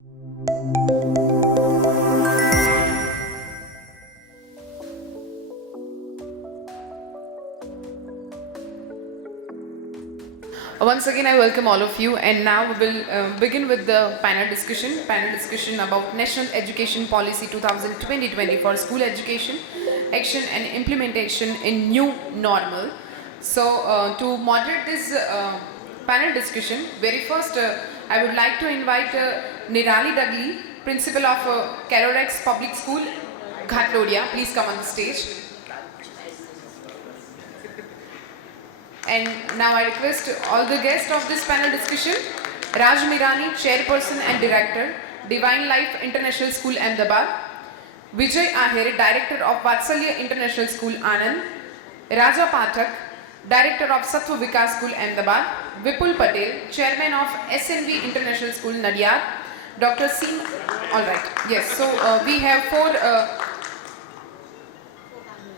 Once again, I welcome all of you, and now we will begin with the panel discussion. Panel discussion about National Education Policy 2020 for school education, action and implementation in new normal. So, to moderate this panel discussion, very first, I would like to invite Nirali Dagali, principal of Calorx Public School, Ghatlodiya. Please come on the stage. And now I request all the guests of this panel discussion, Mirani, Chairperson and Director, Divine Life International School, Ahmedabad, Vijay, Aher, Director of Vatsalya International School, Anand, Patel, Director of Sattva Vikas School, Ahmedabad, Vipul, Patel, Chairman of SNV International School, Nadiad, Dr. Seema. All right, yes, so we have 4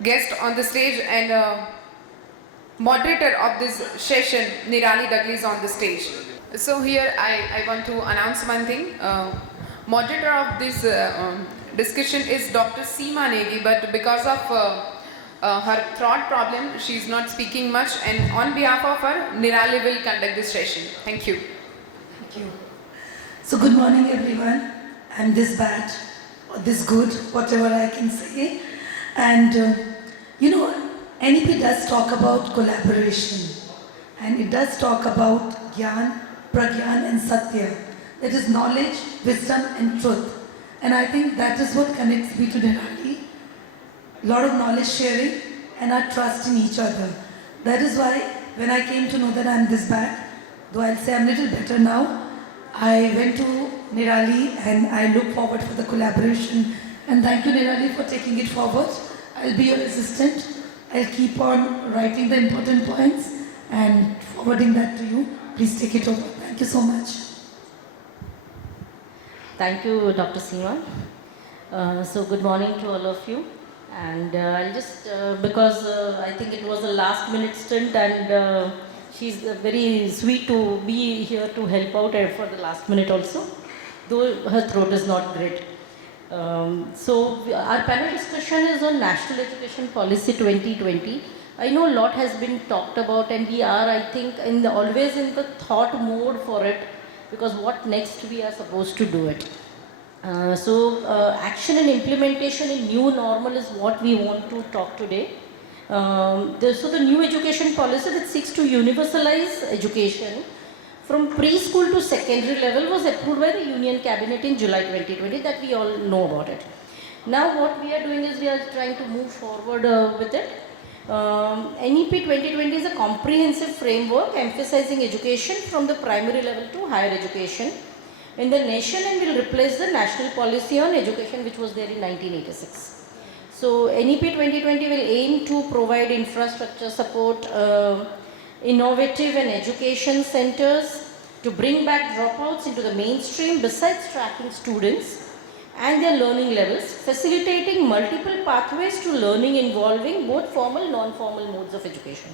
guests on the stage, and moderator of this session, Nirali Dagali, is on the stage. So here I want to announce one thing. Moderator of this discussion is Dr. Seema Negi, but because of her throat problem, she is not speaking much, and on behalf of her, Nirali will conduct this session. Thank you. Thank you. So good morning everyone. I'm this bad or this good, whatever I can say. And NEP does talk about collaboration, and it does talk about Gyan, Pragyan and Satya. That is knowledge, wisdom and truth. And I think that is what connects me to Nirali. A lot of knowledge sharing and our trust in each other. That is why when I came to know that I'm this bad, though I'll say I'm a little better now, I went to Nirali and I look forward for the collaboration. And thank you Nirali for taking it forward. I'll be your assistant. I'll keep on writing the important points and forwarding that to you. Please take it over. Thank you so much. Thank you, Dr. Seema. So good morning to all of you. And I'll just, because I think it was a last minute stint, and she's very sweet to be here to help out for the last minute also, though her throat is not great. So our panel discussion is on National Education Policy 2020. I know a lot has been talked about, and we are, I think, always in the thought mode for it, because what next we are supposed to do it. Action and implementation in new normal is what we want to talk today. The new education policy that seeks to universalize education from preschool to secondary level was approved by the Union Cabinet in July 2020, that we all know about it. Now what we are doing is we are trying to move forward with it. NEP 2020 is a comprehensive framework emphasizing education from the primary level to higher education in the nation, and will replace the national policy on education which was there in 1986. So NEP 2020 will aim to provide infrastructure support, innovative and education centers to bring back dropouts into the mainstream, besides tracking students and their learning levels, facilitating multiple pathways to learning involving both formal and non-formal modes of education.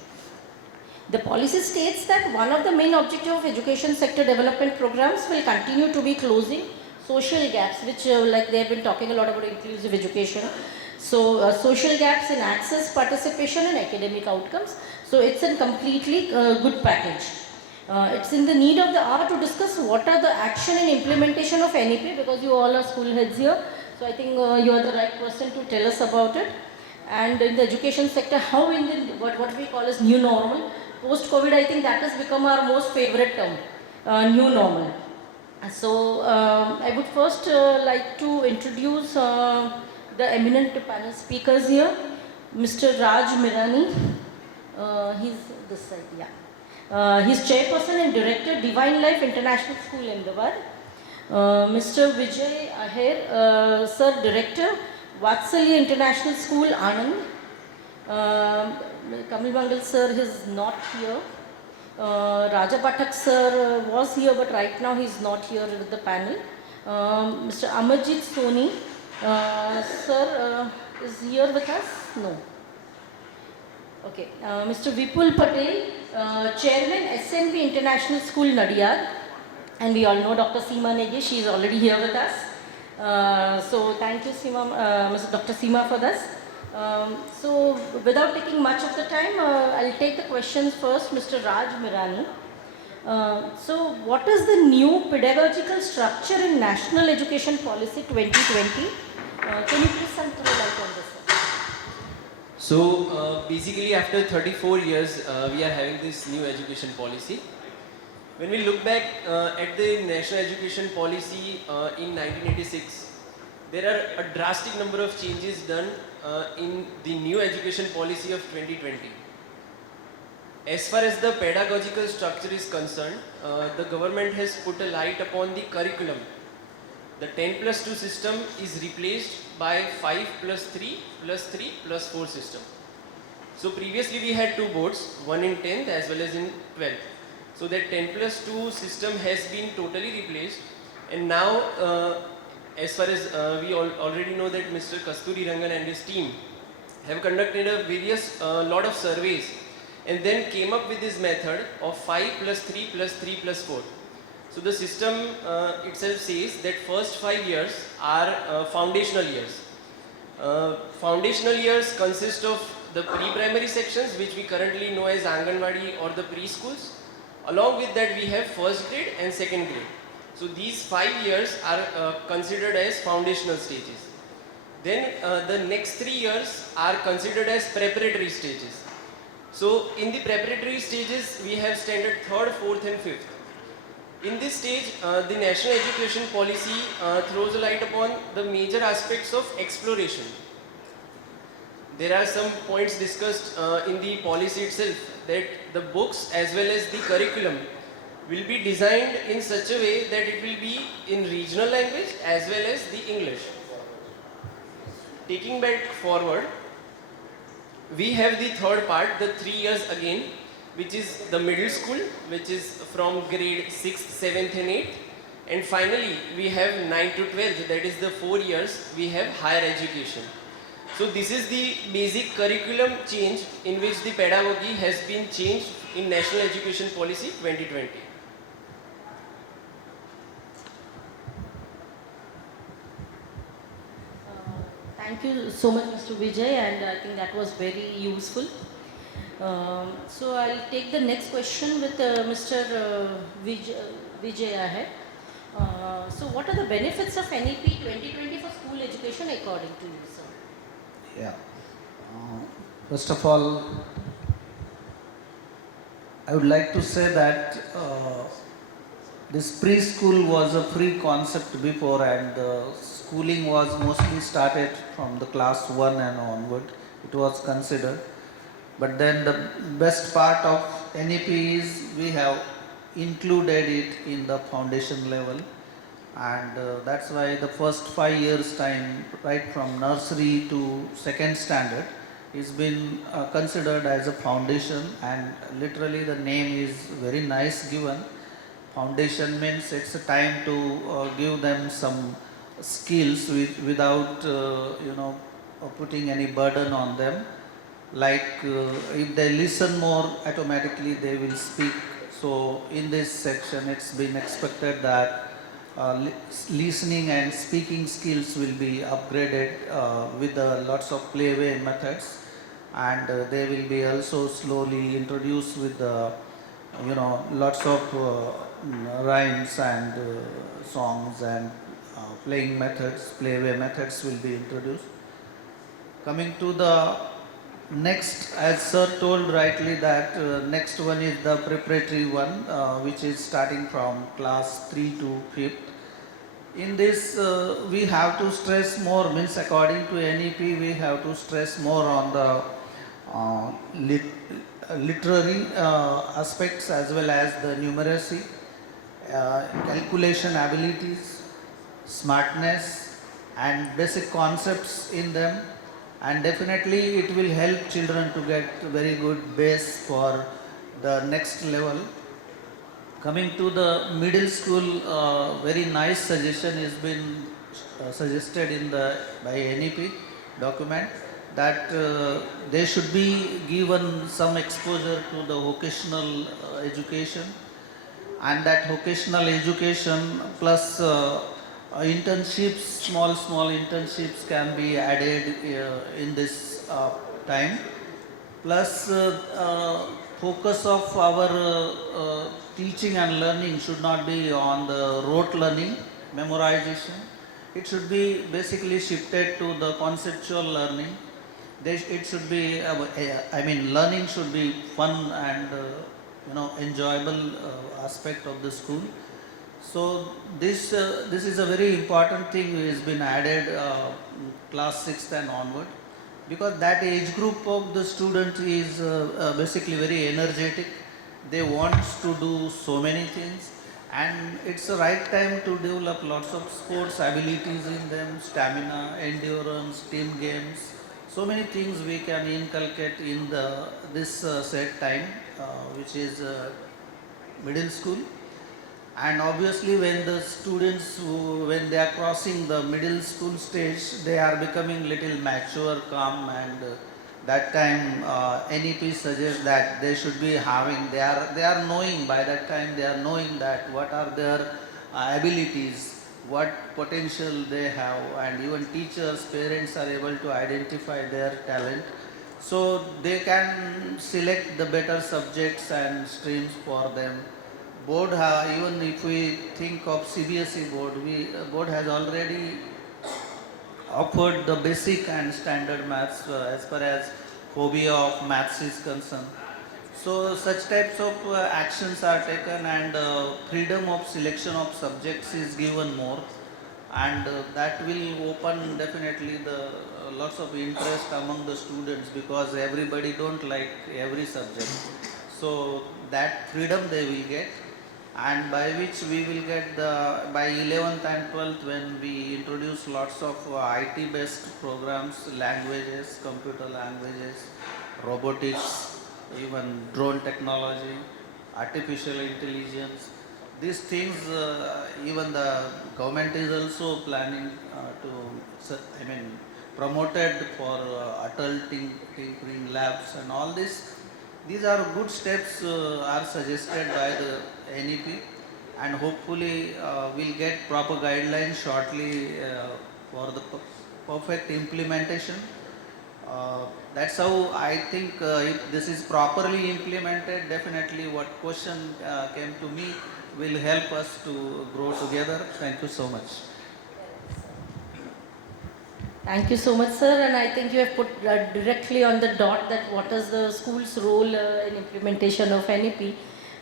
The policy states that one of the main objectives of education sector development programs will continue to be closing social gaps, which like they have been talking a lot about inclusive education. So social gaps in access, participation and academic outcomes. So it's a completely good package. It's in the need of the hour to discuss what are the action and implementation of NEP, because you all are school heads here. So I think you are the right person to tell us about it. And in the education sector, how in the, what we call as new normal, post-COVID, I think that has become our most favorite term, new normal. So I would first like to introduce the eminent panel speakers here. Mr. Raj Mirani, he's this side, yeah. He's Chairperson and Director, Divine Life International School, Ahmedabad. Mr. Vijay Aher, Sir, Director, Vatsalya International School, Anand. Kamil Bangal Sir is not here. Patel Sir was here, but right now he is not here with the panel. Mr. Amajit Soni, Sir is here with us? No. Okay. Mr. Vipul Patel, Chairman, SNV International School, Nadiad. And we all know Dr. Seema Negi, she is already here with us. So thank you Seema, Dr. Seema for this. So without taking much of the time, I'll take the questions first, Mr. Raj Mirani. So what is the new pedagogical structure in National Education Policy 2020? Can you please throw light on this? So basically after 34 years, we are having this new education policy. When we look back at the National Education Policy in 1986, there are a drastic number of changes done in the new education policy of 2020. As far as the pedagogical structure is concerned, the government has put a light upon the curriculum. The 10+2 system is replaced by 5+3+3+4 system. So previously we had two boards, one in 10th as well as in 12th. So that 10+2 system has been totally replaced, and now as far as we already know that Mr. Kasturi Rangan and his team have conducted a lot of surveys and then came up with this method of 5+3+3+4. So the system itself says that first 5 years are foundational years. Foundational years consist of the pre-primary sections, which we currently know as Anganwadi or the preschools. Along with that we have first grade and second grade. So these 5 years are considered as foundational stages. Then the next 3 years are considered as preparatory stages. So in the preparatory stages we have standard 3rd, 4th and 5th. In this stage, the National Education Policy throws a light upon the major aspects of exploration. There are some points discussed in the policy itself, that the books as well as the curriculum will be designed in such a way that it will be in regional language as well as the English. Taking back forward, we have the third part, the 3 years again, which is the middle school, which is from grade 6th, 7th and 8th. And finally, we have 9th to 12th, that is the 4 years, we have higher education. So this is the basic curriculum change in which the pedagogy has been changed in National Education Policy 2020. Thank you so much, Mr. Vijay, and I think that was very useful. So I'll take the next question with Mr. Vijay Aher. So what are the benefits of NEP 2020 for school education according to you, sir? Yeah. First of all, I would like to say that this preschool was a free concept before, and schooling was mostly started from the class 1 and onward. It was considered. But then the best part of NEP is we have included it in the foundation level, and that's why the first 5 years time, right from nursery to second standard, is been considered as a foundation, and literally the name is very nice given. Foundation means it's a time to give them some skills without putting any burden on them. Like if they listen more, automatically they will speak. So in this section it's been expected that listening and speaking skills will be upgraded with lots of playway methods, and they will be also slowly introduced with lots of rhymes and songs, and playing methods, playway methods will be introduced. Coming to the next, as sir told rightly, that next one is the preparatory one, which is starting from class 3 to 5th. In this, we have to stress more, means according to NEP, we have to stress more on the literary aspects as well as the numeracy, calculation abilities, smartness and basic concepts in them, and definitely it will help children to get very good base for the next level. Coming to the middle school, very nice suggestion has been suggested in by NEP document, that they should be given some exposure to the vocational education, and that vocational education plus internships, small internships can be added in this time. Plus focus of our teaching and learning should not be on the rote learning, memorization. It should be basically shifted to the conceptual learning. It should be, learning should be fun and enjoyable aspect of the school. So this is a very important thing which has been added class 6th and onward, because that age group of the student is basically very energetic. They want to do so many things, and it's the right time to develop lots of sports abilities in them, stamina, endurance, team games. So many things we can inculcate in this set time, which is middle school. And obviously when the students, when they are crossing the middle school stage, they are becoming little mature, calm, and that time NEP suggests that they should be having, they are knowing, by that time they are knowing that what are their abilities, what potential they have, and even teachers, parents are able to identify their talent. So they can select the better subjects and streams for them. Board, even if we think of CBSE board, board has already offered the basic and standard maths as far as phobia of maths is concerned. So such types of actions are taken, and freedom of selection of subjects is given more, and that will open definitely the lots of interest among the students, because everybody don't like every subject. So that freedom they will get, and by which we will get by 11th and 12th, when we introduce lots of IT based programs, languages, computer languages, robotics, even drone technology, artificial intelligence. These things, even the government is also planning to, promoted for adult tinkering labs and all this. These are good steps are suggested by the NEP, and hopefully we'll get proper guidelines shortly for the perfect implementation. That's how I think if this is properly implemented, definitely what question came to me will help us to grow together. Thank you so much. Thank you so much, sir. And I think you have put directly on the dot that what is the school's role in implementation of NEP.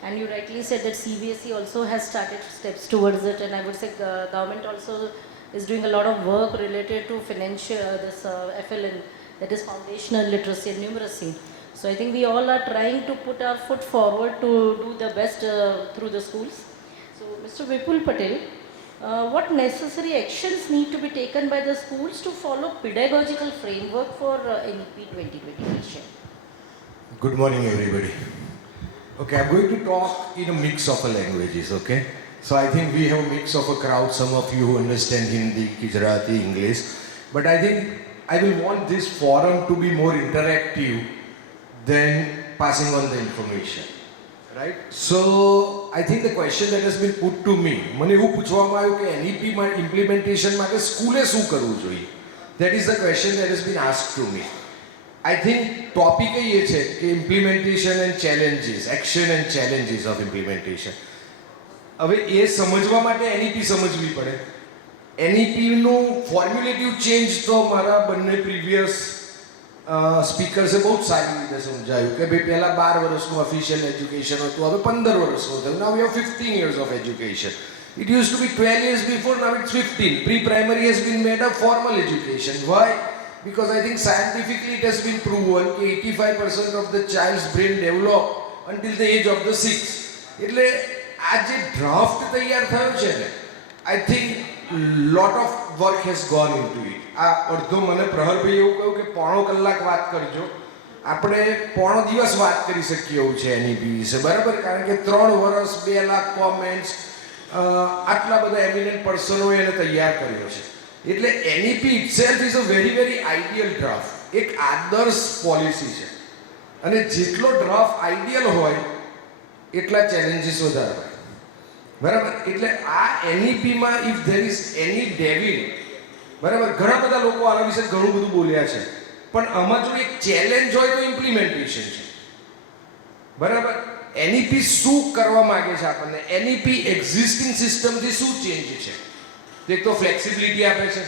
And you rightly said that CBSE also has started steps towards it. And I would say the government also is doing a lot of work related to financial, FLN, that is foundational literacy and numeracy. So I think we all are trying to put our foot forward to do the best through the schools. So Mr. Vipul Patel, what necessary actions need to be taken by the schools to follow pedagogical framework for NEP 2020 mission? Good morning, everybody. Okay, I'm going to talk in a mix of languages, okay? So I think we have a mix of a crowd, some of you who understand Hindi, Gujarati, English, but I think I will want this forum to be more interactive than passing on the information. Right? So I think the question that has been put to me, મને એવું પૂછવામાં આવ્યું કે NEP implementation માટે સ્કૂલે શું કરવું જોઈએ? That is the question that has been asked to me. I think topic એ છે કે implementation and challenges, action and challenges of implementation. હવે એ સમજવા માટે NEP સમજવી પડે. NEP નું formulative change તો મારા બંને previous સ્પીકર્સે બહુ સારી રીતે સમજાયું કે ભાઈ પહેલાં 12 વર્ષનું ઓફિશિયલ એજ્યુકેશન હતું, હવે 15 વર્ષનું થયું. Now we have 15 years of education. It used to be 12 years before, now it's 15. Pre-primary has been made a formal education. Why? Because I think scientifically it has been proven that 85% of the child's brain develop until the age of the 6. એટલે આ જે draft તૈયાર થયો છે ને, I think lot of work has gone into it. આ અડધો મને પ્રહરભાઈ એવું કહ્યું કે પોણો કલાક વાત કરજો, આપણે પોણો દિવસ વાત કરી શકીએ એવું છે NEP વિશે, બરાબર? કારણ કે 3 વર્ષ 2 લાખ કોમેન્ટ્સ, આટલા બધા એમિનેન્ટ પર્સનોએ એને તૈયાર કર્યો છે. એટલે NEP itself is a very very ideal draft. એક આદર્શ પોલિસી છે, અને જેટલો ડ્રાફ્ટ આઈડિયલ હોય એટલા ચેલેન્જીસ વધારે હોય. બરાબર, એટલે આ એનઈપીમાં if there is any devil, બરાબર, ઘણા બધા લોકો આના વિશે ઘણું બધું બોલ્યા છે, પણ આમાં જો એક ચેલેન્જ હોય તો ઇમ્પ્લિમેન્ટેશન છે. બરાબર, એનઈપી શું કરવા માંગે છે આપણને, એનઈપી એક્ઝિસ્ટિંગ સિસ્ટમથી શું ચેન્જ છે. એક તો ફ્લેક્સિબિલિટી આપે છે,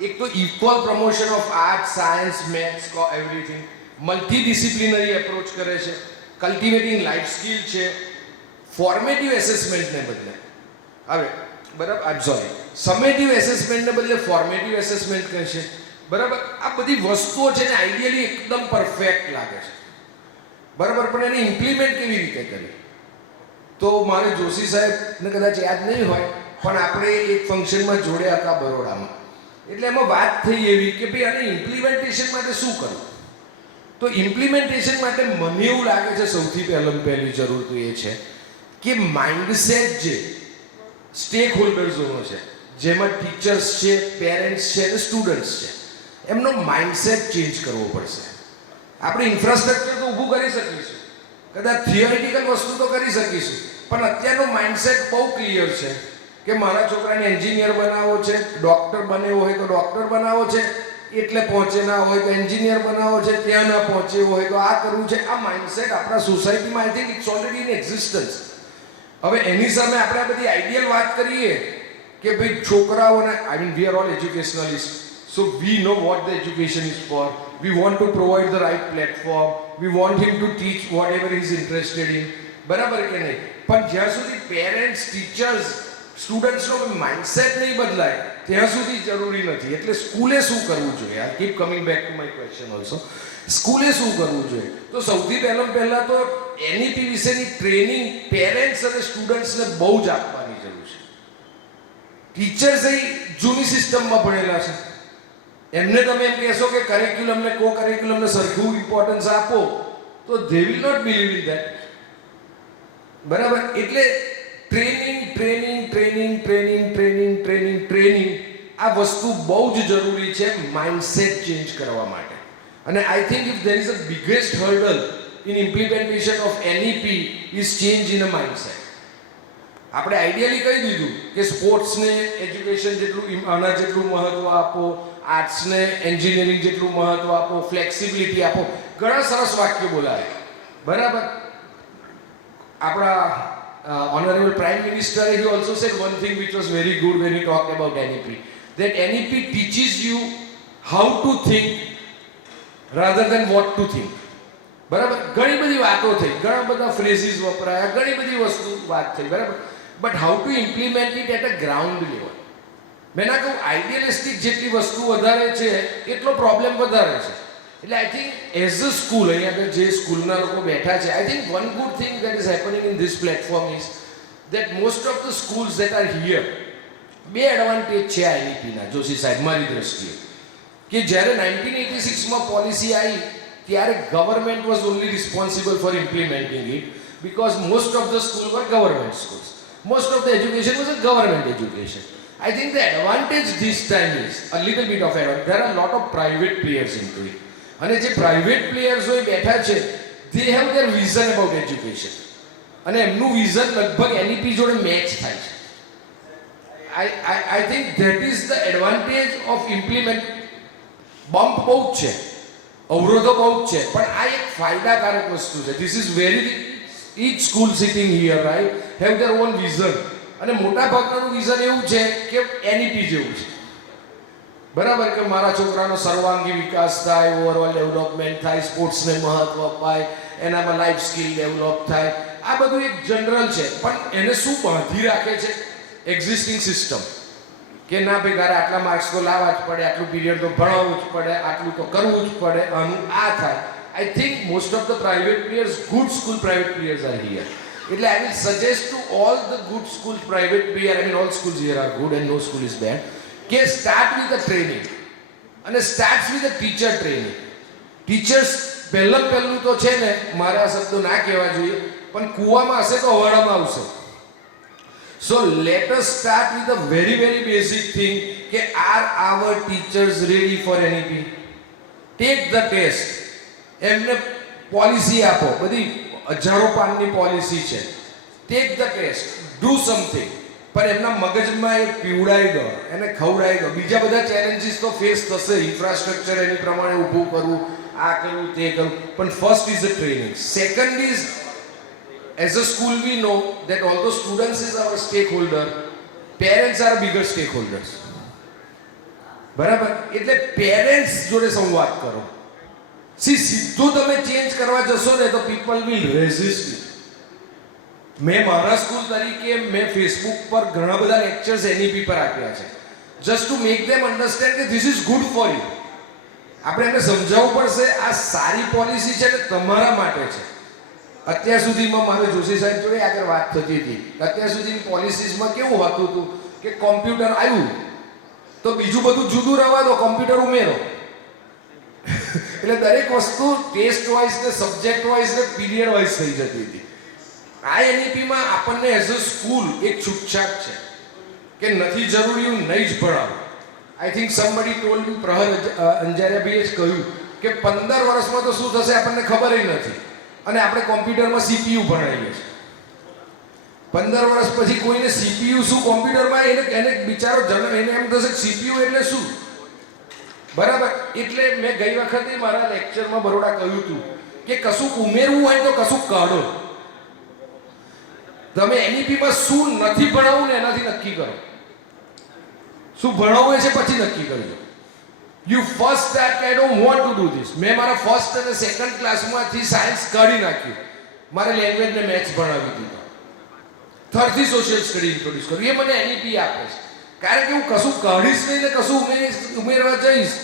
એક તો equal promotion of art, science, maths, everything, multidisciplinary approach કરે છે, કલ્ટિવેટિંગ લાઈફ સ્કિલ છે, ફોર્મેટિવ એસેસમેન્ટને બદલે હવે બરાબર આઈ સોરી સમેટિવ એસેસમેન્ટને બદલે ફોર્મેટિવ એસેસમેન્ટ કહે છે. બરાબર, આ બધી વસ્તુઓ છે ને આઈડિયલી એકદમ પરફેક્ટ લાગે છે. બરાબર, પણ એને ઇમ્પ્લિમેન્ટ કેવી રીતે કરવી, તો મારે જોશી સાહેબને કદાચ યાદ નહીં હોય, પણ આપણે એક ફંક્શનમાં જોડ્યા હતા બરોડામાં, એટલે એમાં વાત થઈ એવી કે ભાઈ આને ઇમ્પ્લિમેન્ટેશન માટે શું કરવું. તો ઇમ્પ્લિમેન્ટેશન માટે મને એવું લાગે છે સૌથી પહેલી જરૂર તો એ છે કે માઇન્ડસેટ જે સ્ટેક હોલ્ડર્સોનો છે, જેમાં ટીચર્સ છે, પેરેન્ટ્સ છે અને સ્ટુડન્ટ્સ છે, એમનો માઇન્ડસેટ ચેન્જ કરવો પડશે. આપણે ઇન્ફ્રાસ્ટ્રક્ચર તો ઊભું કરી શકીશું, કદાચ થિયોરિટિકલ વસ્તુ તો કરી શકીશું, પણ અત્યારનો માઇન્ડસેટ બહુ ક્લિયર છે કે મારા છોકરાને એન્જિનિયર બનાવવો છે, ડૉક્ટર બનેવો હોય તો ડૉક્ટર બનાવવો છે, એટલે પહોંચે ના હોય તો એન્જિનિયર બનાવવો છે, ત્યાં ના પહોંચે હોય તો આ કરવું છે. આ માઇન્ડસેટ આપણા સોસાયટીમાં I think it's already in existence. હવે એની સામે આપણે આ બધી આઈડિયલ વાત કરીએ કે ભાઈ છોકરાઓને, I mean we are all educationalist, so we know what the education is for, we want to provide the right platform, we want him to teach whatever is interested in. બરાબર કે નહીં? પણ જ્યાં સુધી parents, teachers, સ્ટુડન્ટ્સનો mindset નહીં બદલાય ત્યાં સુધી જરૂરી નથી. એટલે સ્કૂલે શું કરવું જોઈએ? આઈ keep coming back to my question also. સ્કૂલે શું કરવું જોઈએ? તો સૌથી પહેલાં તો એનઈપી વિશેની ટ્રેનિંગ પેરેન્ટ્સ અને સ્ટુડન્ટ્સને બહુ જ આપવાની જરૂર છે. ટીચર્સ એ જૂની સિસ્ટમમાં ભણેલા છે, એમને તમે એમ કહેશો કે કરિક્યુલમને કો કરિક્યુલમને સરખું ઇમ્પોર્ટન્સ આપો તો they will not believe in that. બરાબર, એટલે training training training training training training training આ વસ્તુ બહુ જ જરૂરી છે માઇન્ડસેટ ચેન્જ કરવા માટે. અને I think if there is a biggest hurdle in implementation of NEP is change in a mindset. આપણે આઈડિયલી કહી દીધું કે સ્પોર્ટ્સને એજ્યુકેશન જેટલું આના જેટલું મહત્વ આપો, આર્ટ્સને એન્જિનિયરિંગ જેટલું મહત્વ આપો, ફ્લેક્સિબિલિટી આપો, ઘણા સરસ વાક્યો બોલાય. બરાબર, આપણા Honorable Prime Minister, he also said one thing which was very good when he talked about NEP, that NEP teaches you how to think rather than what to think. બરાબર, ઘણી બધી વાતો થઈ, ઘણા બધા ફ્રેઝીસ વપરાયા, ઘણી બધી વસ્તુ વાત થઈ, બરાબર, but how to implement it at a ground level. મેં ના કહું આઈડિયલિસ્ટિક જેટલી વસ્તુ વધારે છે એટલો પ્રોબ્લેમ વધારે છે. એટલે I think as a school, અહીંયા આગળ જે સ્કૂલના લોકો બેઠા છે, I think one good thing that is happening in this platform is that most of the schools that R here, બે એડવાન્ટેજ છે આ એનઈપીના જોશી સાહેબ મારી દ્રષ્ટિએ, કે જ્યારે 1986માં પોલિસી આવી ત્યારે government was only responsible for implementing it, because most of the school were government schools, most of the education was a government education. I think the advantage this time is a little bit of advantage. There are a lot of private players into it. અને જે private players હોય બેઠા છે, they have their vision about education. અને એમનું vision લગભગ NEP જોડે match થાય છે. I think that is the advantage of implement. Bump બહુ જ છે, અવરોધો બહુ જ છે, પણ આ એક ફાયદાકારક વસ્તુ છે. This is very, each school sitting here, right, have their own vision. અને મોટા ભાગનાનું વિઝન એવું છે કે એનઈપી જેવું છે. બરાબર, કે મારા છોકરાનો સર્વાંગી વિકાસ થાય, ઓવરઓલ ડેવલપમેન્ટ થાય, સ્પોર્ટ્સને મહત્વ અપાય, એનામાં લાઈફ સ્કિલ ડેવલપ થાય, આ બધું એક જનરલ છે. પણ એને શું બાંધી રાખે છે? એક્ઝિસ્ટિંગ સિસ્ટમ, કે ના ભાઈ તારે આટલા માર્ક્સ તો લાવવા જ પડે, આટલું પીરિયડ તો ભણાવવું જ પડે, આટલું તો કરવું જ પડે, આનું આ થાય. I think most of the private players, good school private players R here. એટલે I will suggest to all the good schools, private player, I mean all schools here are good and no school is bad, કે start with the training અને starts with the teacher training. Teachers પહેલું તો છે ને, મારા શબ્દો ના કહેવા જોઈએ, પણ કૂવામાં હશે તો અવાડામાં આવશે. So let us start with a very very basic thing, કે are our teachers ready for NEP? Take the test. એમને પોલિસી આપો, બધી હજારો પાનની પોલિસી છે, take the test, do something. પણ એમના મગજમાં એ પીવડાઈ દો, એને ખવડાવી દો. બીજા બધા ચેલેન્જીસ તો ફેસ થશે, ઇન્ફ્રાસ્ટ્રક્ચર એની પ્રમાણે ઊભું કરવું, આ કરવું, તે કરવું. પણ first is a training. Second is, as a school we know that although students is our stakeholder, parents are bigger stakeholders. બરાબર? એટલે પેરેન્ટ્સ જોડે સંવાદ કરો. સીધું તમે ચેન્જ કરવા જશો ને તો પીપલ વિલ રેઝિસ્ટ ઇટ. મેં મારા સ્કૂલ તરીકે મેં ફેસબુક પર ઘણા બધા લેક્ચર્સ એનઈપી પર આપ્યા છે, just to make them understand કે this is good for you. આપણે એમને સમજાવવું પડશે આ સારી પોલિસી છે ને તમારા માટે છે. અત્યાર સુધીમાં મારે જોશી સાહેબ જોડે આગળ વાત થતી હતી, અત્યાર સુધીની પોલિસીસમાં કેવું હોતું હતું કે કોમ્પ્યુટર આવ્યું તો બીજું બધું જુદું રહેવા દો, કોમ્પ્યુટર ઉમેરો. એટલે દરેક વસ્તુ ટેસ્ટ વાઇઝ ને સબ્જેક્ટ વાઇઝ ને પીરિયડ વાઇઝ થઈ જતી હતી. આ એનઈપીમાં આપણને એઝ અ સ્કૂલ એક છૂટછાટ છે કે નથી જરૂરી નહીં જ ભણાવો. I think somebody told me, Prahar અંજારિયાભાઈએ જ કહ્યું કે 15 વર્ષમાં તો શું થશે આપણને ખબર નથી, અને આપણે કોમ્પ્યુટરમાં સીપીયુ ભણાવીએ છીએ. 15 વર્ષ પછી કોઈને સીપીયુ શું કોમ્પ્યુટરમાં એને બિચારો જન્મ એને એમ થશે સીપીયુ એટલે શું. બરાબર? એટલે મેં ગઈ વખતે મારા લેક્ચરમાં બરોડા કહ્યું હતું કે કશુંક ઉમેરવું હોય તો કશુંક કાઢો. તમે એનઈપીમાં શું નથી ભણાવવું ને એનાથી નક્કી કરો. શું ભણાવવું છે પછી નક્કી કરજો. યુ ફર્સ્ટ સ્ટાર્ટ કે I don't want to do this. મેં મારા ફર્સ્ટ અને સેકન્ડ ક્લાસમાંથી સાયન્સ કાઢી નાખ્યું, મારે લેંગ્વેજ ને મેથ્સ ભણાવી દીધો. થર્ડથી સોશિયલ સ્ટડી ઇન્ટ્રોડ્યુસ કર્યું. એ મને એનઈપી આપે છે, કારણ કે હું કશું કાઢીશ નહીં ને કશું ઉમેરવા જઈશ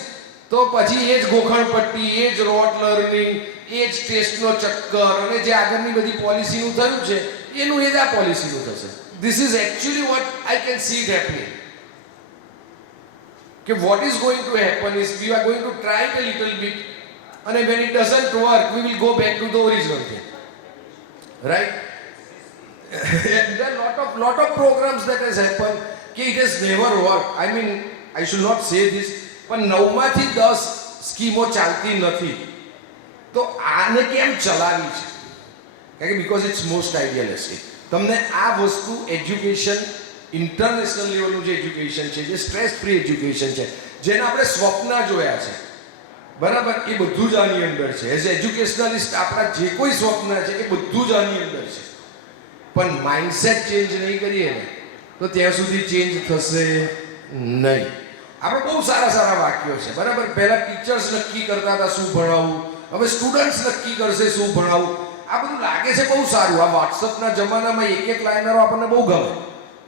તો પછી એ જ ગોખણપટ્ટી, એ જ રોટ લર્નિંગ, એ જ ટેસ્ટનો ચક્કર, અને જે આગળની બધી પોલિસીનું થયું છે એનું એ જ આ પોલિસીનું થશે. This is actually what I can see it happening. કે what is going to happen is we are going to try it a little bit, and when it doesn't work we will go back to the original thing, right? There are lot of programs that has happened કે it has never worked. I mean, I should not say this, પણ 9 માંથી 10 સ્કીમો ચાલતી નથી તો આને કેમ ચલાવી છે? કારણ કે બીકોઝ ઇટ્સ મોસ્ટ આઈડિયલિસ્ટિક. તમને આ વસ્તુ એજ્યુકેશન, ઇન્ટરનેશનલ લેવલનું જે એજ્યુકેશન છે, જે સ્ટ્રેસ ફ્રી એજ્યુકેશન છે, જેને આપણે સ્વપ્ન જોયા છે, બરાબર, એ બધું જ આની અંદર છે. એઝ એજ્યુકેશનલિસ્ટ આપણા જે કોઈ સ્વપ્ન છે એ બધું જ આની અંદર છે. પણ માઇન્ડસેટ ચેન્જ નહીં કરીએ ને તો ત્યાં સુધી ચેન્જ થશે નહીં. આપણે બહુ સારા વાક્યો છે, બરાબર. પહેલાં ટીચર્સ નક્કી કરતા હતા શું ભણાવવું, હવે સ્ટુડન્ટ્સ નક્કી કરશે શું ભણાવવું. આ બધું લાગે છે બહુ સારું. આ વોટ્સઅપના જમાનામાં એક લાઇનરો આપણને બહુ ગમે,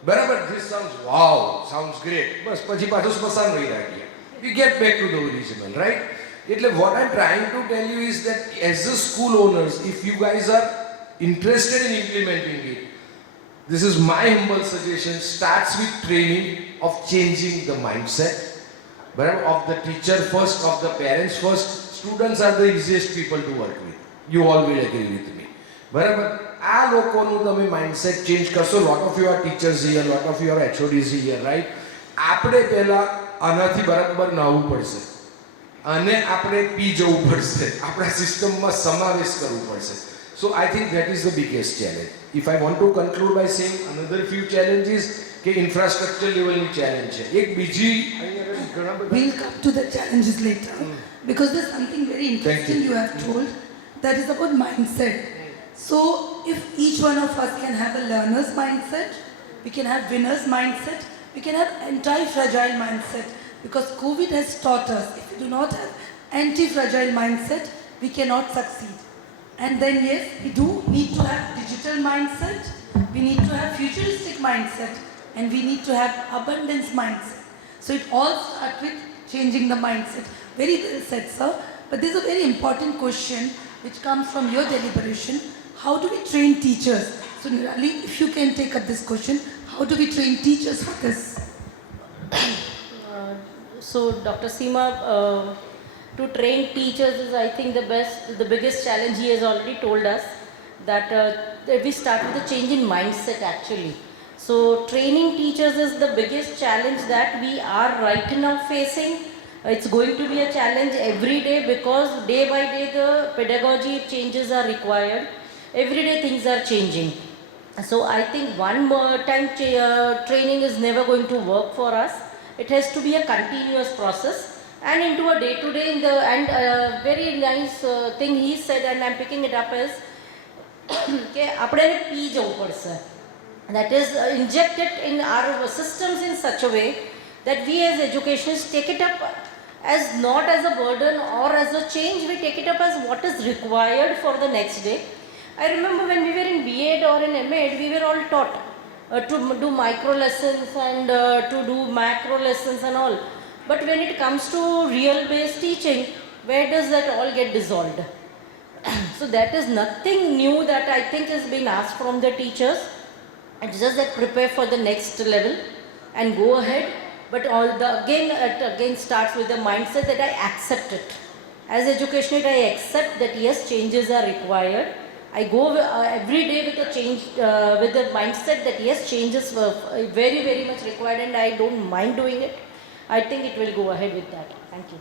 બરાબર. This sounds wow, sounds great, બસ પછી પાછું સ્મશાન રહી રાખીએ. We get back to the original, right? એટલે what I am trying to tell you is that as a school owners, if you guys are interested in implementing it, this is my humble suggestion, starts with training of changing the mindset, barabar, of the teacher first, of the parents first. Students are the easiest people to work with, you all will agree with me, barabar. આ લોકોનું તમે mindset change કરશો. Lot of you are teachers here, lot of you are HODs here, right? આપણે પહેલાં આનાથી બરાબર નાહવું પડશે અને આપણે પી જવું પડશે, આપણા સિસ્ટમમાં સમાવેશ કરવું પડશે. So I think that is the biggest challenge. If I want to conclude by saying another few challenges કે infrastructure levelની challenge છે. એક બીજી ઘણા બધા We'll come to the challenges later because there's something very interesting you have told that is about mindset. So if each one of us can have a learner's mindset, we can have winner's mindset, we can have anti-fragile mindset, because COVID has taught us if we do not have anti-fragile mindset, we cannot succeed. And then yes, we do need to have digital mindset, we need to have futuristic mindset, and we need to have abundance mindset. So it all starts with changing the mindset. Very well said, sir. But there's a very important question which comes from your deliberation. How do we train teachers? So Nirali, if you can take up this question, how do we train teachers for this? So Dr. Seema, to train teachers is, I think, the biggest challenge. He has already told us that we start with a change in mindset actually. So training teachers is the biggest challenge that we are right now facing. It's going to be a challenge every day because day by day the pedagogy changes are required. Every day things are changing. So I think one more time training is never going to work for us. It has to be a continuous process and into a day-to-day in the, and very nice thing he said, and I'm picking it up as કે આપણે પી જવું પડશે. That is injected in our systems in such a way that we as educationists take it up as not as a burden or as a change, we take it up as what is required for the next day. I remember when we were in B.Ed or in M.Ed, we were all taught to do micro lessons and to do macro lessons and all. But when it comes to real based teaching, where does that all get dissolved? So that is nothing new that I think is being asked from the teachers. It's just that prepare for the next level and go ahead. But all the it again starts with the mindset that I accept it. As educationist, I accept that yes, changes are required. I go every day with a change, with the mindset that yes, changes were very, very much required, and I don't mind doing it. I think it will go ahead with that. Thank you.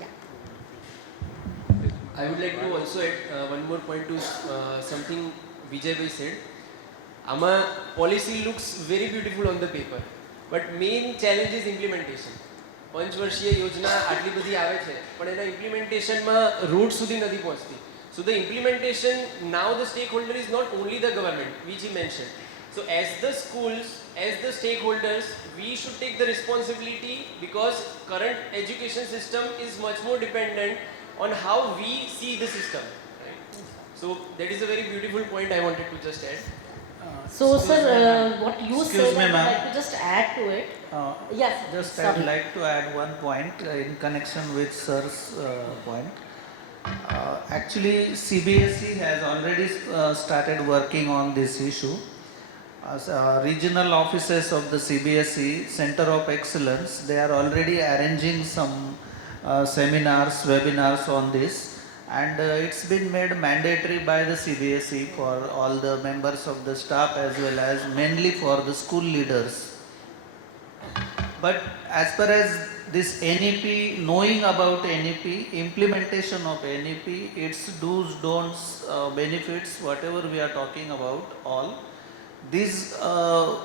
Yeah. I would like to also add one more point to something Vijay said. Ama policy looks very beautiful on the paper, but main challenge is implementation. पंचवर्षीय योजना आटली बधी आवे छे पण एना implementation में root सुधी नथी पहोंचती. So the implementation, now the stakeholder is not only the government, which he mentioned. So as the schools, as the stakeholders, we should take the responsibility, because current education system is much more dependent on how we see the system. Right? So that is a very beautiful point I wanted to just add. So sir, what you Excuse said, me, I would ma'am. like to just add to it. Yes. Just I sorry. would like to add one point in connection with sir's point. Actually, CBSE has already started working on this issue. As regional offices of the CBSE Center of Excellence, they are already arranging some seminars, webinars on this, and it's been made mandatory by the CBSE for all the members of the staff as well as mainly for the school leaders. But as far as this NEP, knowing about NEP, implementation of NEP, its do's, don'ts, benefits, whatever we are talking about, all these,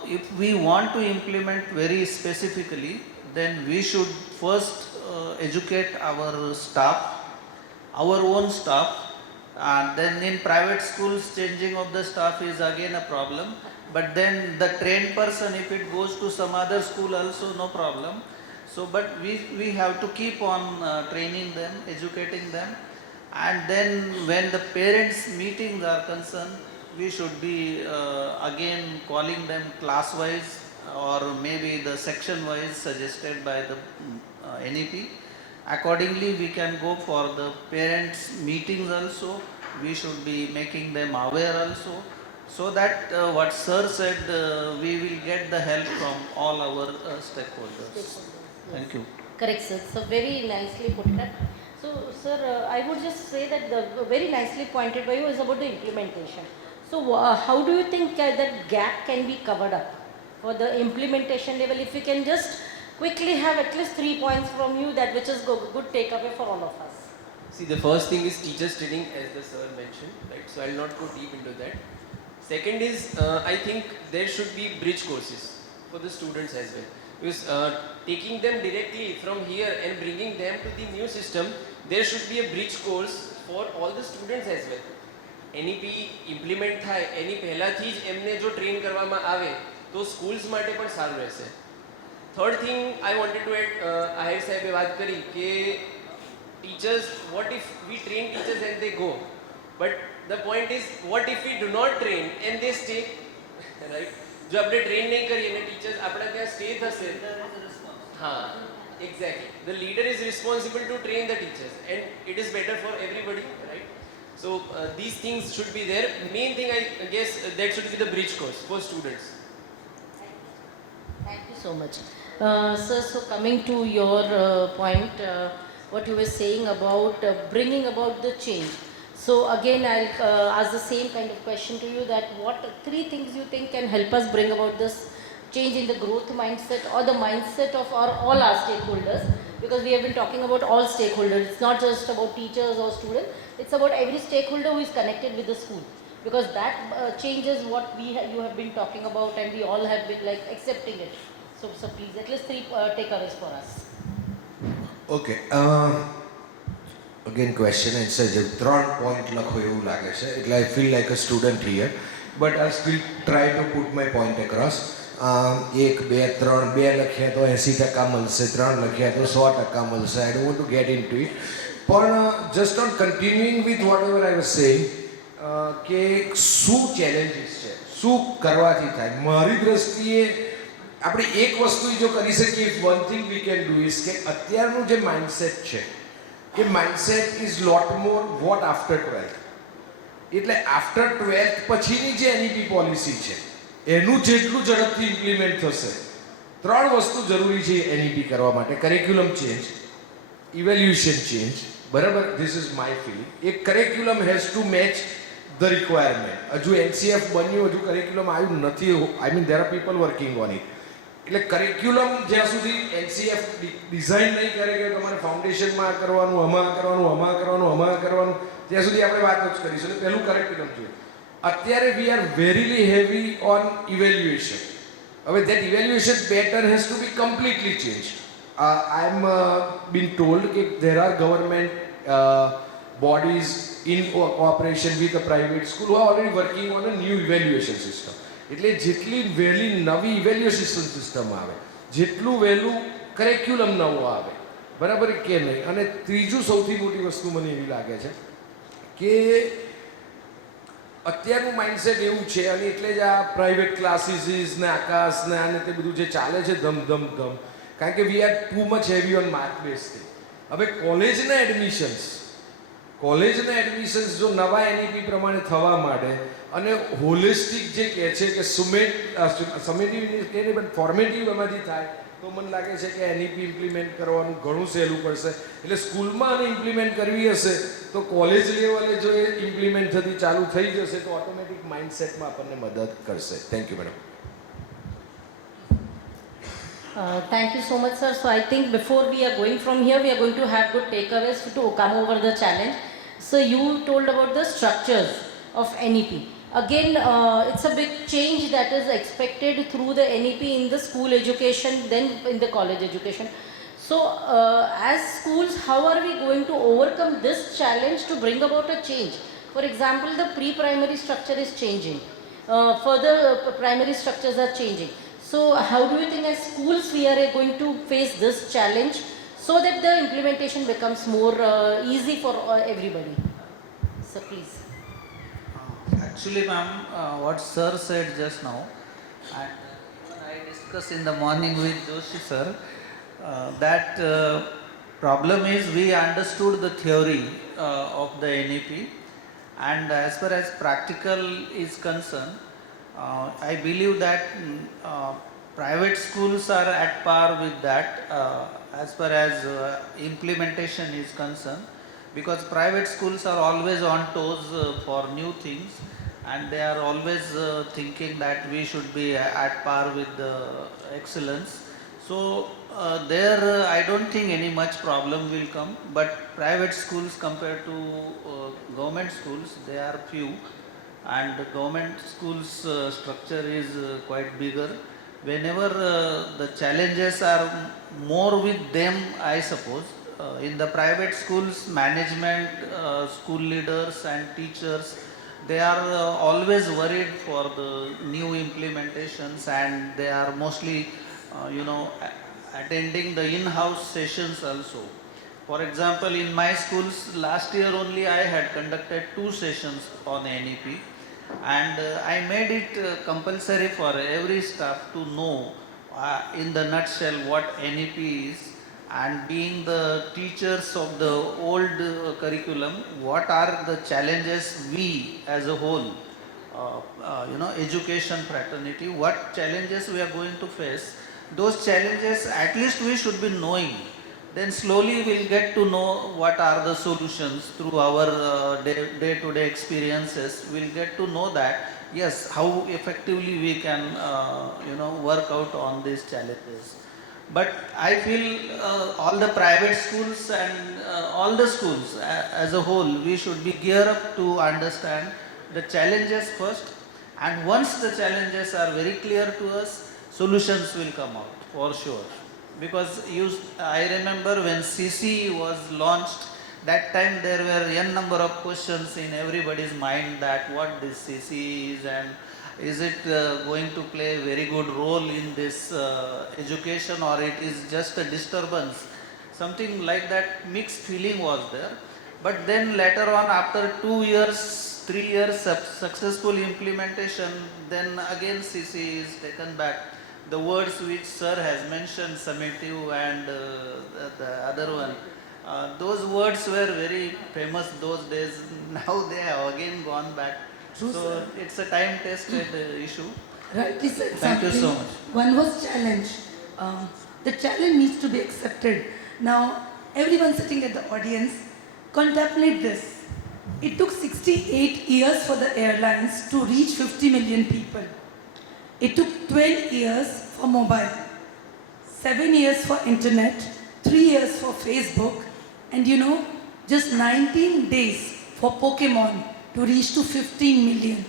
if we want to implement very specifically, then we should first educate our staff, our own staff, and then in private schools changing of the staff is again a problem. But then the trained person, if it goes to some other school also, no problem. So but we have to keep on training them, educating them, and then when the parents meetings are concerned, we should be again calling them class wise or maybe the section wise suggested by the NEP. Accordingly, we can go for the parents meetings also. We should be making them aware also, so that what sir said, we will get the help from all our stakeholders. Thank you. Correct, sir. So very nicely put that. So, sir, I would just say that the very nicely pointed by you is about the implementation. So, how do you think that gap can be covered up for the implementation level? If you can just quickly have at least 3 points from you, that which is good takeaway for all of us. See, the first thing is teachers training, as the sir mentioned, right? So I'll not go deep into that. Second is, I think there should be bridge courses for the students as well. Because taking them directly from here and bringing them to the new system, there should be a bridge course for all the students as well. NEP implement થાય એની પહેલાથી જ એમને જો train કરવામાં આવે તો schools માટે પણ સારું રહેશે. Third thing I wanted to add, Ahir સાહેબે વાત કરી કે teachers, what if we train teachers and they go, but the point is what if we do not train and they stay, right? જો આપણે ટ્રેન નહીં કરીએ અને ટીચર્સ આપણા ત્યાં સ્ટે થશે, હા exactly, the leader is responsible to train the teachers and it is better for everybody, right? So these things should be there. Main thing I guess that should be the bridge course for students. Thank you so much. Sir, so coming to your point, what you were saying about bringing about the change. So again, I'll ask the same kind of question to you, that what 3 things you think can help us bring about this change in the growth mindset or the mindset of all our stakeholders, because we have been talking about all stakeholders. It's not just about teachers or students, it's about every stakeholder who is connected with the school. because that changes what you have been talking about, and we all have been like accepting it. So please, at least 3 takeaways for us. Okay. Again, question answer. જે 3 point લખો એવું લાગે છે. એટલે I feel like a student here, but I still try to put my point across. 1, 2, 3, 2 લખ્યા તો 80% મળશે, 3 લખ્યા તો 100% મળશે. I don't want to get into it. પણ just on continuing with whatever I was saying, કે શું challenges છે, શું કરવાથી થાય. મારી દ્રષ્ટિએ આપણે એક વસ્તુ જો કરી શકીએ, one thing we can do is કે અત્યારનું જે માઇન્ડસેટ છે, કે mindset is lot more what after 12th. એટલે આફ્ટર 12th પછીની જે એનઈપી પોલિસી છે એનું જેટલું ઝડપથી ઇમ્પ્લિમેન્ટ થશે. 3 વસ્તુ જરૂરી છે એનઈપી કરવા માટે. કરિક્યુલમ ચેન્જ, ઇવેલ્યુએશન ચેન્જ, બરાબર, ધીસ ઇઝ માય ફીલિંગ. એક curriculum has to match the requirement. હજુ એનસીએફ બન્યું, હજુ કરિક્યુલમ આવ્યું નથી. I mean there are people working on it. એટલે કરિક્યુલમ જ્યાં સુધી એનસીએફ ડિઝાઇન નહીં કરે કે તમારે ફાઉન્ડેશનમાં આ કરવાનું, આમાં કરવાનું, આમાં કરવાનું, આમાં કરવાનું, ત્યાં સુધી આપણે વાત જ કરીશું. એટલે પહેલું કરિક્યુલમ જોઈએ. અત્યારે we are verily heavy on evaluation. હવે that evaluation pattern has to be completely change. I am been told કે there are government bodies in cooperation with a private school who are already working on a new evaluation system. એટલે જેટલી વહેલી નવી evaluation system આવે, જેટલું વહેલું curriculum નવો આવે, બરાબર કે નહીં. અને ત્રીજું સૌથી મોટી વસ્તુ મને એવી લાગે છે કે અત્યારનું માઇન્ડસેટ એવું છે, અને એટલે જ આ પ્રાઇવેટ ક્લાસીસ ને આકાશ ને આને તે બધું જે ચાલે છે ધમ ધમ ધમ, કારણ કે we are too much heavy on mark base thing. હવે કોલેજના એડમિશન્સ જો નવા એનઈપી પ્રમાણે થવા માંડે અને હોલિસ્ટિક જે કહે છે કે સમેટિવ કે નહીં પણ ફોર્મેટિવ એમાંથી થાય, તો મને લાગે છે કે એનઈપી ઇમ્પ્લિમેન્ટ કરવાનું ઘણું સહેલું પડશે. એટલે સ્કૂલમાં આને ઇમ્પ્લિમેન્ટ કરવી હશે તો કોલેજ લેવલે જો એ ઇમ્પ્લિમેન્ટ થતી ચાલુ થઈ જશે તો ઓટોમેટિક માઇન્ડસેટમાં આપણને મદદ કરશે. Thank you madam. Thank you so much, sir. So I think before we are going from here, we are going to have good takeaways to come over the challenge. So you told about the structures of NEP. Again, it's a big change that is expected through the NEP in the school education, then in the college education. So as schools, how are we going to overcome this challenge to bring about a change? For example, the pre-primary structure is changing. Further primary structures are changing. So how do you think as schools we are going to face this challenge so that the implementation becomes more easy for everybody? So please. Actually, ma'am, what sir said just now, and I discussed in the morning with Joshi sir, that problem is we understood the theory of the NEP, and as far as practical is concerned, I believe that private schools are at par with that as far as implementation is concerned, because private schools are always on toes for new things, and they are always thinking that we should be at par with the excellence. So there I don't think any much problem will come, but private schools compared to government schools, they are few, and the government schools structure is quite bigger. Whenever the challenges are more with them, I suppose. In the private schools, management, school leaders and teachers, they are always worried for the new implementations, and they are mostly attending the in-house sessions also. For example, in my schools, last year only I had conducted 2 sessions on NEP, and I made it compulsory for every staff to know in the nutshell what NEP is, and being the teachers of the old curriculum, what are the challenges we as a whole, education fraternity, what challenges we are going to face. Those challenges at least we should be knowing. Then slowly we'll get to know what are the solutions through our day-to-day experiences. We'll get to know that, yes, how effectively we can, work out on these challenges. But I feel all the private schools and all the schools as a whole, we should be geared up to understand the challenges first, and once the challenges are very clear to us, solutions will come out for sure. Because I remember when CC was launched, that time there were n number of questions in everybody's mind that what this CC is and is it going to play a very good role in this education, or it is just a disturbance. Something like that mixed feeling was there. But then later on, after 2 years, 3 years successful implementation, then again CC is taken back. The words which sir has mentioned, summative and the other one, those words were very famous those days. Now they have again gone back. True, So sir. it's a time tested issue. Right, he said Thank you so something. much. One was challenge. The challenge needs to be accepted. Now, everyone sitting at the audience, contemplate this. It took 68 years for the airlines to reach 50 million people. It took 12 years for mobile, 7 years for internet, 3 years for Facebook, and just 19 days for Pokemon to reach to 15 million.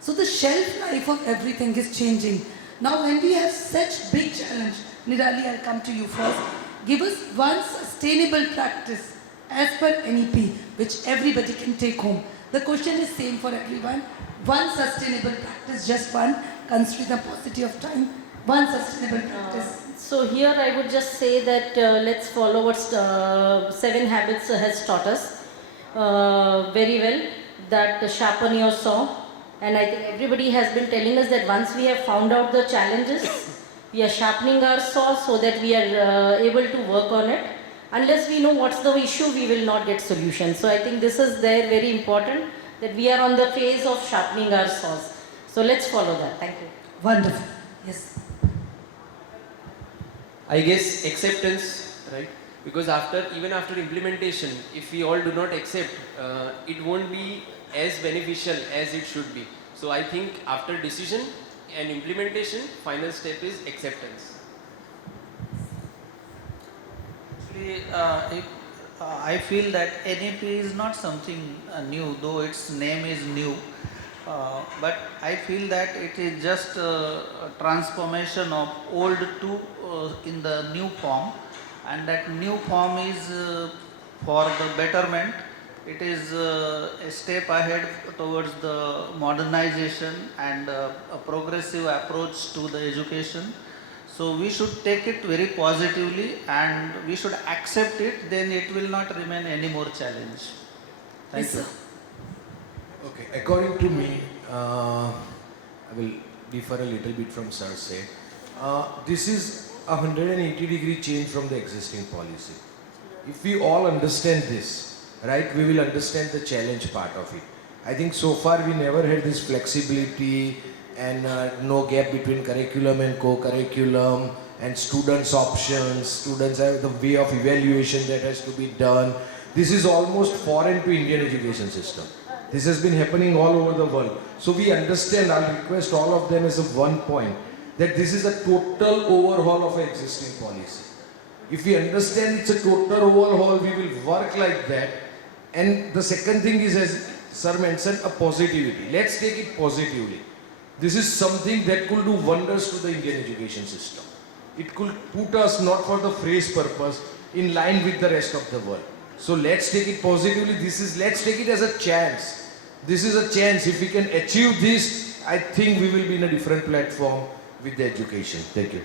So the shelf life of everything is changing. Now when we have such big challenge, Nirali, I'll come to you first. Give us one sustainable practice as per NEP, which everybody can take home. The question is same for everyone. One sustainable practice, just one, considering the paucity of time. One sustainable practice. So here I would just say that let's follow what 7 Habits has taught us very well, that sharpen your saw. And I think everybody has been telling us that once we have found out the challenges, we are sharpening our saw so that we are able to work on it. Unless we know what's the issue, we will not get solution. So I think this is there very important, that we are on the phase of sharpening our saws. So let's follow that. Thank you. Wonderful. Yes. I guess acceptance, right? Because even after implementation, if we all do not accept, it won't be as beneficial as it should be. So I think after decision and implementation, final step is acceptance. Actually, I feel that NEP is not something new, though its name is new. But I feel that it is just a transformation of old to in the new form, and that new form is for the betterment. It is a step ahead towards the modernization and a progressive approach to the education. So we should take it very positively and we should accept it, then it will not remain any more challenge. Thank Yes, you. sir. Okay, according to me, I will differ a little bit from Sir say. This is a 180-degree change from the existing policy. If we all understand this, right, we will understand the challenge part of it. I think so far we never had this flexibility and no gap between curriculum and co-curriculum and students' options, students have the way of evaluation that has to be done. This is almost foreign to Indian education system. This has been happening all over the world. So we understand, I'll request all of them as a one point, that this is a total overhaul of an existing policy. If we understand it's a total overhaul, we will work like that. And the second thing is, as Sir mentioned, a positivity. Let's take it positively. This is something that could do wonders to the Indian education system. It could put us, not for the phrase purpose, in line with the rest of the world. So let's take it positively. Let's take it as a chance. This is a chance. If we can achieve this, I think we will be in a different platform with the education. Thank you.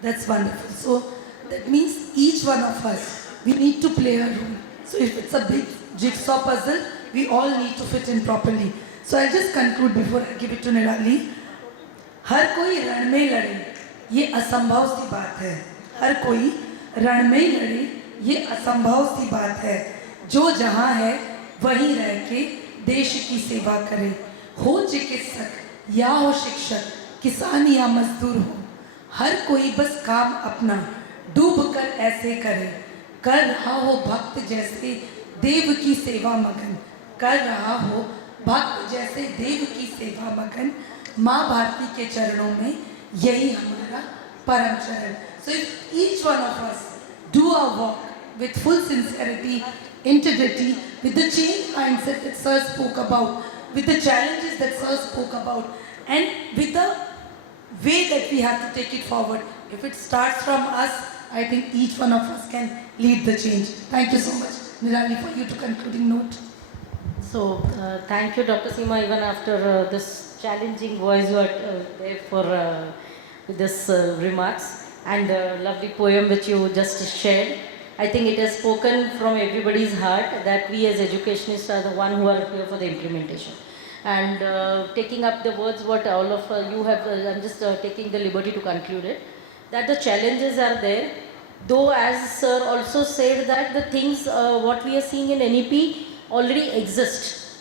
That's wonderful. So that means each one of us, we need to play a role. So if it's a big jigsaw puzzle, we all need to fit in properly. So I'll just conclude before I give it to Nirali. हर कोई रण में लड़े, ये असंभव सी बात है. हर कोई रण में लड़े, ये असंभव सी बात है. जो जहाँ है, वहीं रह के देश की सेवा करे. हो चिकित्सक या हो शिक्षक, किसान या मजदूर हो, हर कोई बस काम अपना डूब कर ऐसे करे. कर रहा हो भक्त जैसे देव की सेवा मगन. कर रहा हो भक्त जैसे देव की सेवा मगन. माँ भारती के चरणों में यही हमारा परम चरण. So if each one of us do our work with full sincerity, integrity, with the change mindset that Sir spoke about, with the challenges that Sir spoke about, and with the way that we have to take it forward. If it starts from us, I think each one of us can lead the change. Thank you so much. Nirali, for you to concluding note. So, thank you, Dr. Seema, even after this challenging voice you are there for this remarks and lovely poem which you just shared. I think it has spoken from everybody's heart that we as educationists are the one who are here for the implementation. And taking up the words what all of you have, I'm just taking the liberty to conclude it, that the challenges are there. Though as Sir also said that the things what we are seeing in NEP already exist,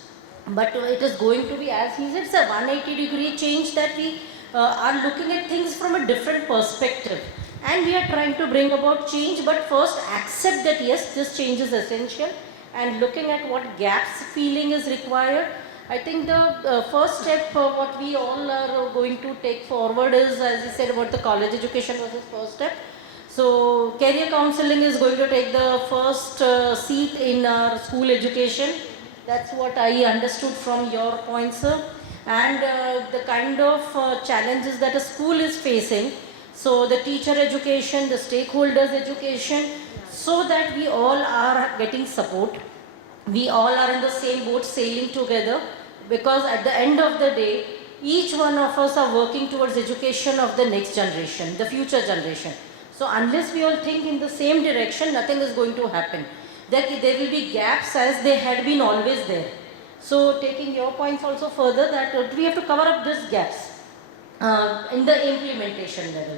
but it is going to be, as he said, it's a 180-degree change that we are looking at things from a different perspective, and we are trying to bring about change, but first accept that yes, this change is essential, and looking at what gaps feeling is required. I think the first step what we all are going to take forward is, as he said, about the college education was his first step. So career counseling is going to take the first seat in our school education. That's what I understood from your points, sir. And the kind of challenges that a school is facing. So the teacher education, the stakeholders education, so that we all are getting support. We all are in the same boat sailing together, because at the end of the day, each one of us are working towards education of the next generation, the future generation. So unless we all think in the same direction, nothing is going to happen. There will be gaps as they had been always there. So taking your points also further, that we have to cover up these gaps in the implementation level.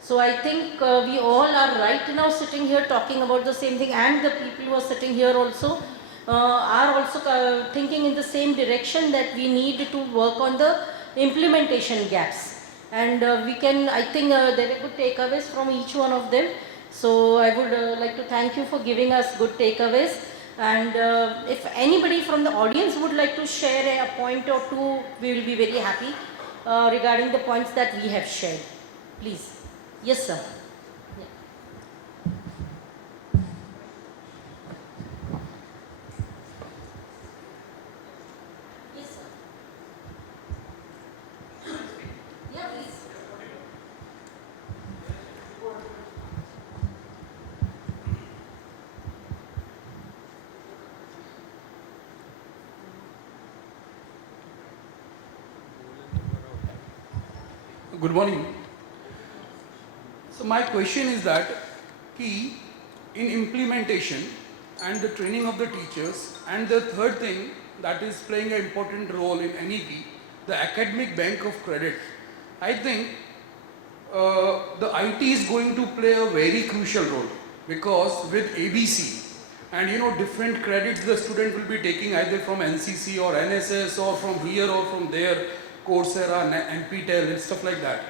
So I think we all are right now sitting here talking about the same thing, and the people who are sitting here also are also thinking in the same direction, that we need to work on the implementation gaps. And we can, I think there are good takeaways from each one of them. So I would like to thank you for giving us good takeaways. And if anybody from the audience would like to share a point or two, we will be very happy regarding the points that we have shared. Please. Yes, sir. Yeah. Yes, sir. Yeah, please. Good morning. So my question is that key in implementation and the training of the teachers, and the third thing that is playing an important role in NEP, the academic bank of credit. I think the IT is going to play a very crucial role, because with ABC and different credits the student will be taking either from NCC or NSS or from here or from there, Coursera, NPTEL and stuff like that.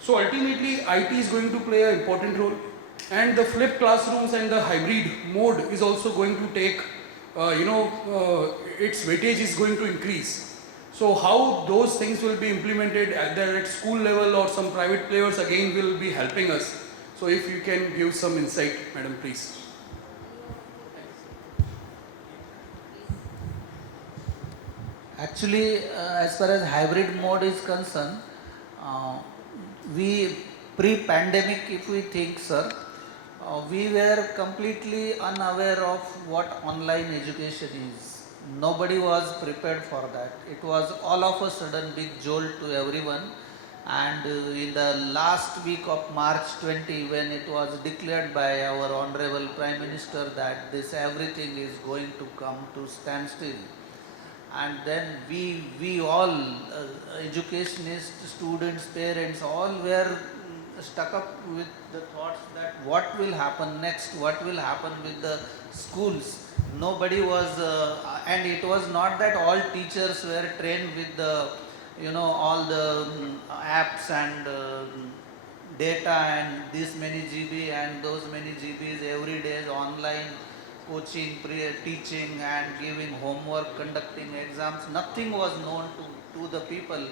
So ultimately IT is going to play an important role, and the flipped classrooms and the hybrid mode is also going to take, its weightage is going to increase. So how those things will be implemented either at school level or some private players again will be helping us. So if you can give some insight, madam, please. Actually, as far as hybrid mode is concerned, we pre-pandemic, if we think, sir, we were completely unaware of what online education is. Nobody was prepared for that. It was all of a sudden big jolt to everyone. And in the last week of March 20, when it was declared by our Honorable Prime Minister that this everything is going to come to standstill, and then we all, educationists, students, parents, all were stuck up with the thoughts that what will happen next, what will happen with the schools. Nobody was, and it was not that all teachers were trained with the, all the apps and data and this many GB and those many GBs every day is online coaching, teaching and giving homework, conducting exams. Nothing was known to the people.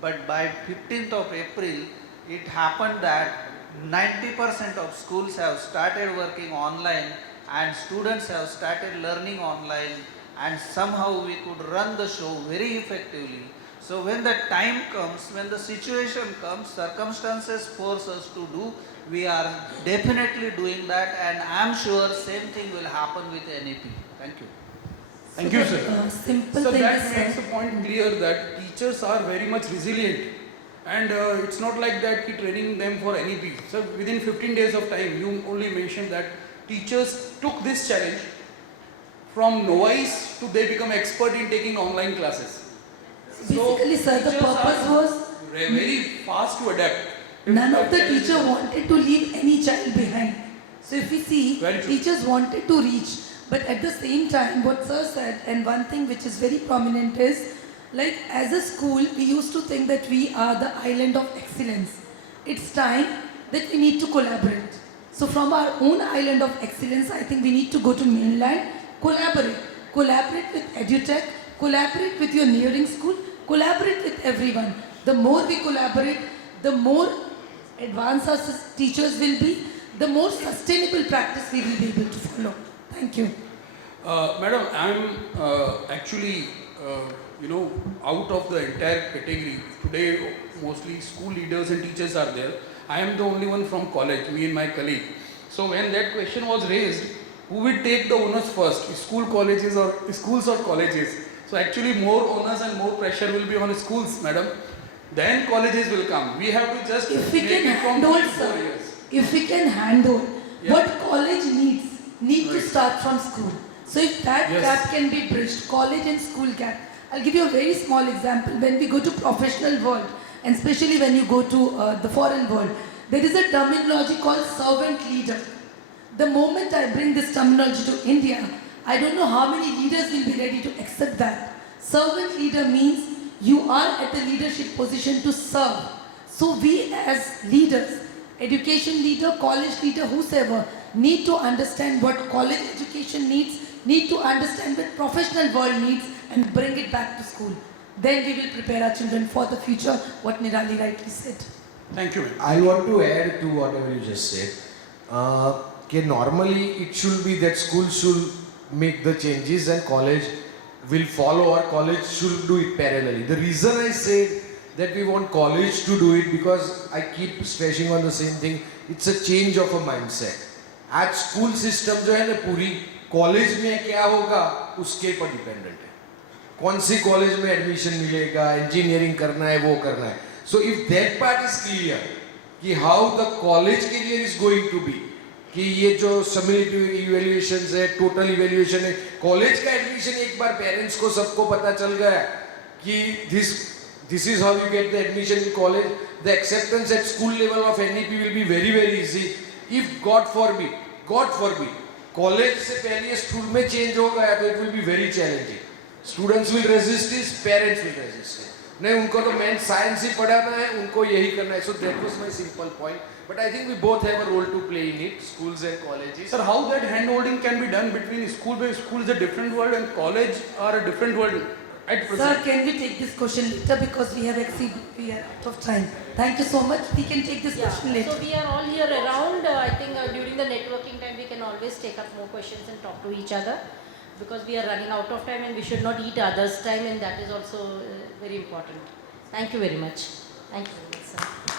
But by 15th of April, it happened that 90% of schools have started working online and students have started learning online, and somehow we could run the show very effectively. So when the time comes, when the situation comes, circumstances force us to do, we are definitely doing that, and I am sure same thing will happen with NAP. Thank you. Thank you, sir. Simple So thing that is, makes the point clear that teachers are very much resilient, and it's not like that keep training them for NEP. So within 15 days of time, you only mentioned that teachers took this challenge from novice to they become expert in taking online classes. basically, sir, the teachers purpose are was very fast to adapt. none of the teacher wanted to leave any child behind. So if we see, Very true. teachers wanted to reach, but at the same time, what sir said, and one thing which is very prominent is, like as a school, we used to think that we are the island of excellence. It's time that we need to collaborate. So from our own island of excellence, I think we need to go to mainland, collaborate. Collaborate with EduTech, collaborate with your nearing school, collaborate with everyone. The more we collaborate, the more advanced our teachers will be, the more sustainable practice we will be able to follow. Thank you. Madam, I am actually, out of the entire category. Today, mostly school leaders and teachers are there. I am the only one from college, me and my colleague. So when that question was raised, who will take the onus first, schools or colleges? So actually more onus and more pressure will be on schools, madam. Then colleges will come. We have to just If we make can it from handle, 3 to 4 sir, years. if we can handle Yeah. what college need to Right. start from school. So if that Yes. gap can be bridged, college and school gap. I'll give you a very small example. When we go to professional world, and especially when you go to the foreign world, there is a terminology called servant leader. The moment I bring this terminology to India, I don't know how many leaders will be ready to accept that. Servant leader means you are at the leadership position to serve. So we as leaders, education leader, college leader, whosoever, need to understand what college education needs, need to understand what professional world needs, and bring it back to school. Then we will prepare our children for the future, what Nirali rightly said. Thank you, ma'am. I want to add to whatever you just said. Normally it should be that school should make the changes and college will follow, or college should do it parallelly. The reason I said that we want college to do it, because I keep stressing on the same thing, it's a change of a mindset. आज school system जो है ना पूरी, college में क्या होगा उसके पर डिपेंडेंट है. कौन सी कॉलेज में एडमिशन मिलेगा, इंजीनियरिंग करना है, वो करना है. So if that part is clear कि how the college career is going to be, कि ये जो समेटिव इवैल्यूएशंस है, टोटल इवैल्यूएशन है, कॉलेज का एडमिशन एक बार पेरेंट्स को सबको पता चल गया कि this is how you get the admission in college, the acceptance at school level of NEP will be very very easy. If God forbid college से पहले स्कूल में चेंज हो गया तो it will be very challenging. Students will resist this, parents will resist it. नहीं, उनको तो main science ही पढ़ाना है, उनको यही करना है. So that was my simple point. But I think we both have a role to play in it, schools and colleges. Sir, how that hand-holding can be done between school, where school is a different world and college are a different world at present? Sir, can we take this question later because we are out of time. Thank you so much. We can take this question later. So we are all here around. I think during the networking time we can always take up more questions and talk to each other, because we are running out of time and we should not eat others' time, and that is also very important. Thank you very much. Thank you very much, sir.